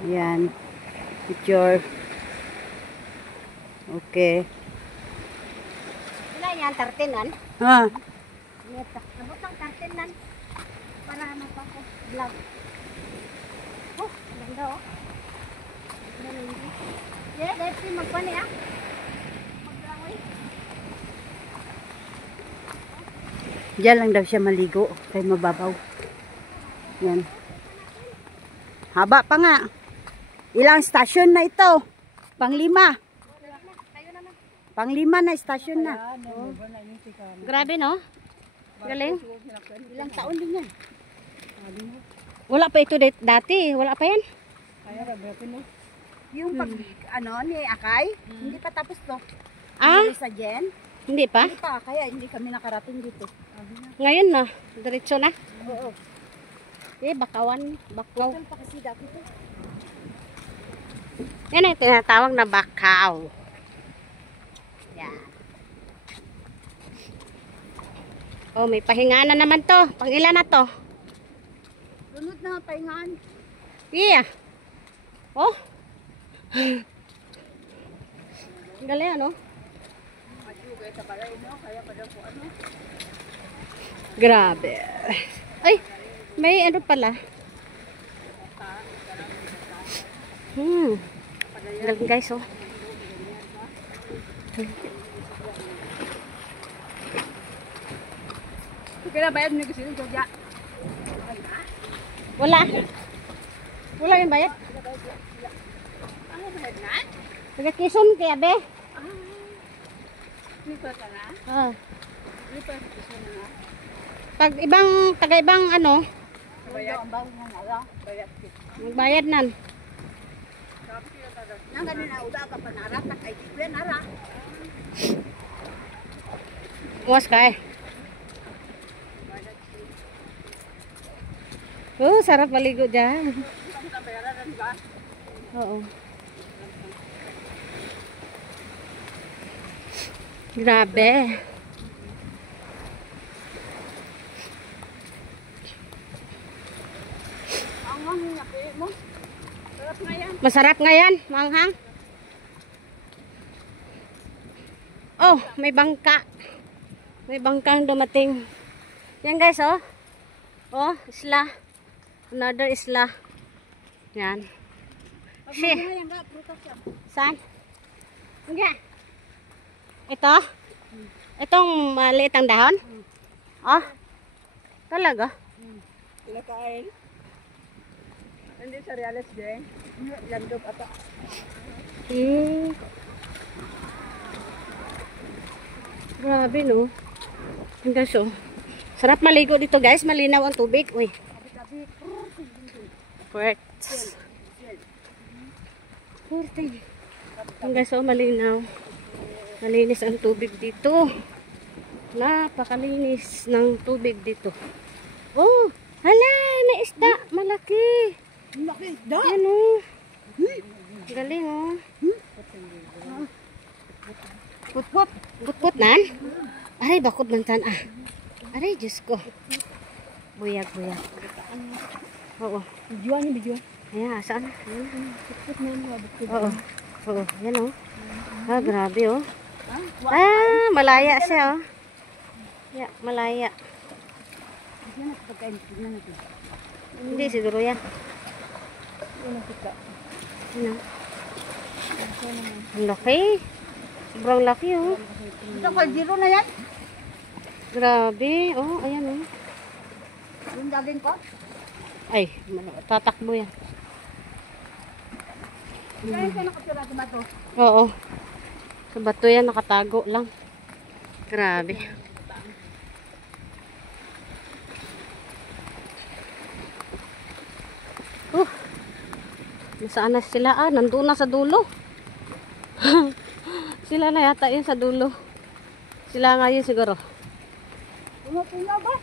Ayan. Picture. Okay. Wala yan, 13-an. Ah. Abot ng 13-an. Para mapako-vlog. Oh, ganda oh. Yeah, dahil magpani ah. Maglangoy. Diyan lang daw siya maligo. Kaya mababaw. Yan. Haba pa nga. Ilang stasyon na ito? Pang-5. Pang-5 na stasyon na. Oh. Grabe no? Galing. Ilang taon din yan. Wala pa ito dati. Wala pa yan. Yung pag, ni Akay, hindi pa tapos to. Ah? Sa Jen. Hindi pa? Hindi pa, kaya hindi kami nakarating dito. Ngayon na. Diretso na. Oo. Bakawan. Bakaw. Saan pa kasi dati to? Yan ay tinatawag na bakaw. Yan. Oh, may pahinga na naman to. Pang ilan na to? Lunod na, pahingaan. Yeah. Oh. Galing ano? Grabe. Ay, may ano pala. Galing guys oh. Kaya bayad niyo kasi yung Georgia. Wala. Wala yung bayad. Ano bayad na? Taga Quezon kaya be. Lipat ka na? Ah. Lipat ka na. Pag taga ibang ano, Bayad. magbayad nan. Nang ganun na uda ka panarap at ay di yan ara. Uwas ka eh. Oh, sarap maligo dyan. Oo. Grabe. Masarap nga yan, manghang. Oh, may bangka. May bangkang dumating. Yan guys, oh. Oh, isla. Another isla. Yan. Saan? Nga. Ito? Itong maliit ang dahon? Oh. Talaga? Lakain. Hindi sa realis din. Landok ata. Grabe no. Hanggang so. Sarap maligo dito guys. Malinaw ang tubig. Uy. Correct. Hanggang so malinaw. Malinis ang tubig dito. Napakalinis ng tubig dito. Oh. Hala. May isda. Malaki. Malaki isda. Yan oh. Galing oh. Put-put. Put-put nan? Aray, bakod man tan ah. Aray, Diyos ko. Buyag-buyag. Oo. Bijuan yung bijuan. Ayan, saan? Put-put na yung bukod. Oo. Oo, yan oh. Ah, grabe oh. Ah, malaya siya oh. Yeah, malaya. Hindi, siguro yan. Ano? Ang laki. Sobrang laki oh. Ito ko, zero na yan. Grabe. Oh, ayan oh. Yung daging ko. Ay, tatakbo yan. Kaya siya nakatira sa bato. Oo. Sa bato yan, nakatago lang. Grabe. Nasaan na sila? Ah, nandun na sa dulo. Sila na yata yun sa dulo. Sila ngayon siguro. Pula ba?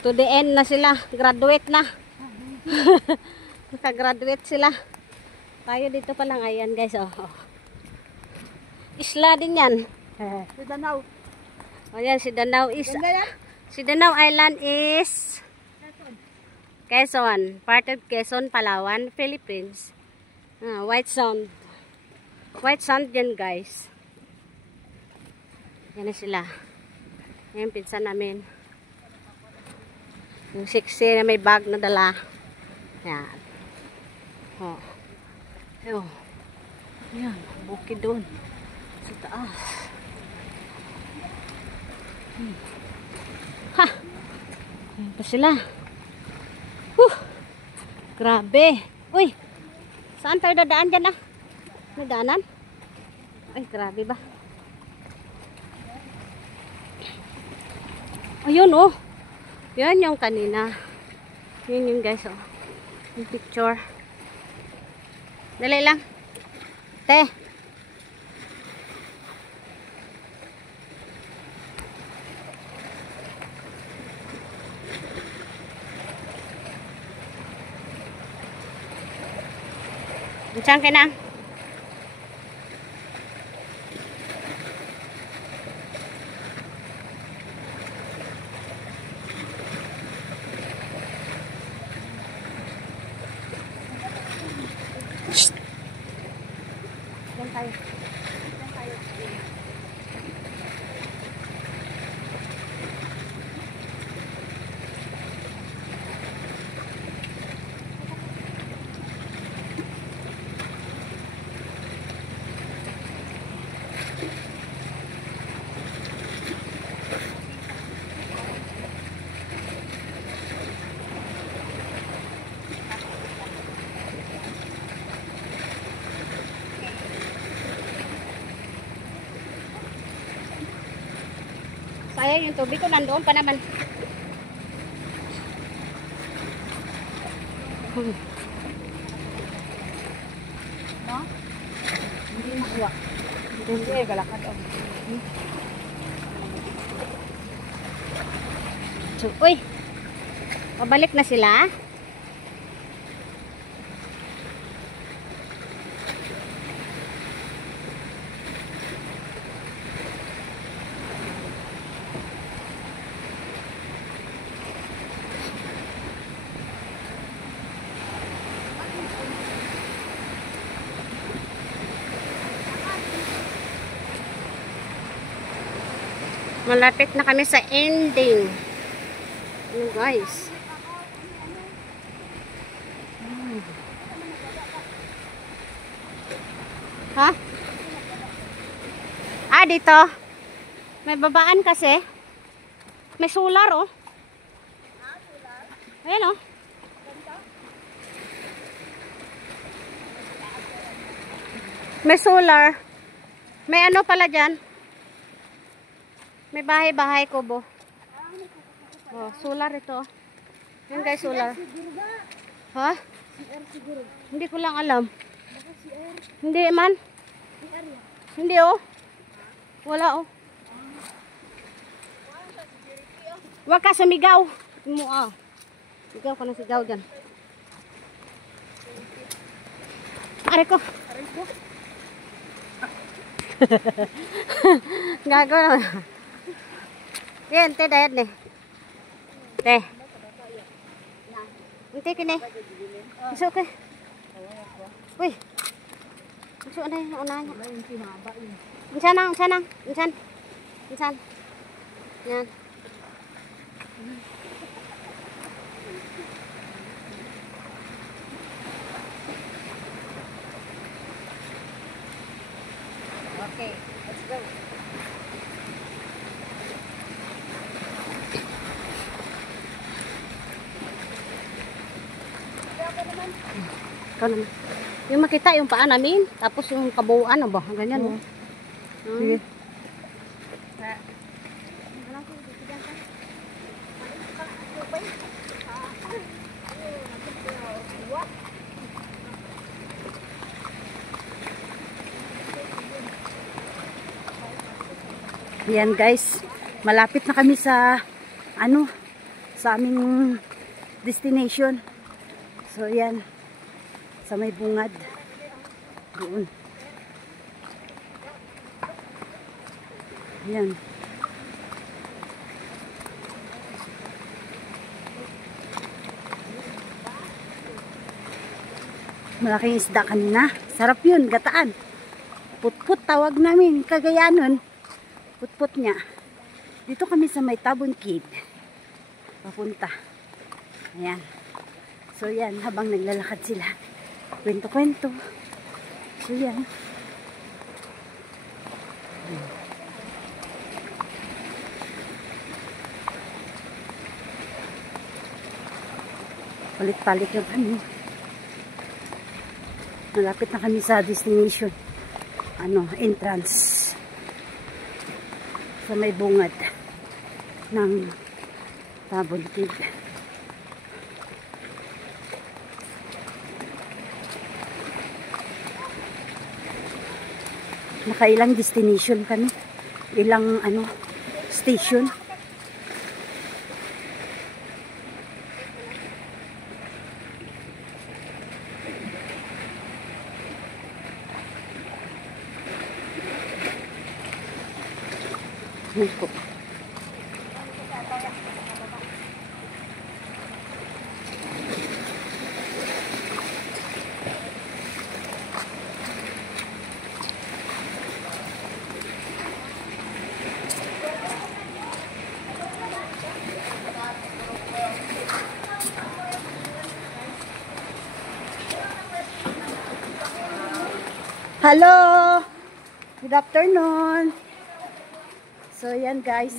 To the end na sila. Graduate na. Nakagraduate sila. Tayo dito pa lang. Ayan guys. Oh. Isla din yan. Si Danau. O yan, si Danau is... Ganda yan? Si Danau Island is... Quezon. Part of Quezon, Palawan, Philippines. White Sand. White Sand yan guys. Yan na sila. Yan pinsan namin. Yung sexy na may bag na dala. Yan. Oh. Ayun. Yan. Bukid doon. Sa taas. Ha! Yan pa sila. Grabe. Uy! Saan tayo dadaan dyan ah? Nadaanan? Ay, grabe ba? Ayun oh. Yan yung kanina. Yun yung guys oh. Yung picture. Dali lang. Te. Diyan ka na. Diyan tayo. Diyan tayo. Sayang yung tubig ko nandoon pa naman. No? Hindi makuha. Hindi, galakad o. So, uy! Pabalik na sila. Malapit na kami sa ending. Ano guys? Ha? Ah, dito. May babaan kasi. May solar oh. Ayan oh. May solar. May ano pala dyan. May bahay-bahay kubo. Oh, solar ito. Yan guys, solar. Ha? Hindi ko lang alam. Hindi man. Hindi oh. Wala oh. Huwag ka sumigaw. Mo ah. Sigaw ka na sigaw dyan. Aray ko. Gago na. Yan, te, dayad ni. Te. Hindi kini. Iso ka. Uy. Iso na yung unanya. Insan na, insan na. Insan. Insan. Yan. Okay, let's go. Ikaw naman. Yung makita yung paa namin, tapos yung kabuuan, ano ba? Ganyan, oh. Sige. Yan guys, malapit na kami sa sa aming destination. So yan, sa may bungad doon. Yan. Malaking isda kanina. Sarap yun, gataan. Putput tawag namin, Cagayanon. Putput niya. Dito kami sa may Tabon Cave. Papunta. Ayan. So yan, habang naglalakad sila. Kwento-kwento. So yan. Palit-palit na kami. Malapit na kami sa destination. Entrance. Sa may bungad ng Tabon Cave. Nakailang destination kami. Ilang station. Yan po. Hello! Good afternoon! So, yan guys.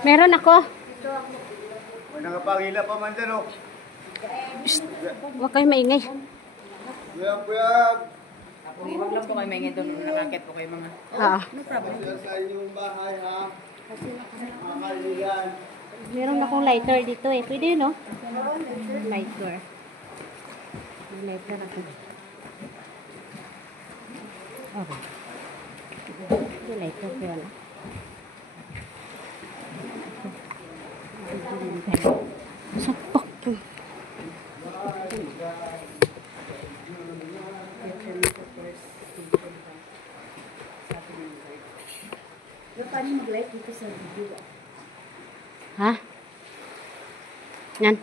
Meron ako. May nakapangila pa man dyan, oh. Huwag kayo maingay. Buyag-buyag. Huwag lang po kayo maingay doon. Nakakit po kayo mga. Oo. Sa inyong bahay, ha? Makaligan. Meron akong lighter dito eh. Pwede yun, no? Lighter. May lighter ako. Okay. May lighter ko yun. Sapak po. Ha? Yan.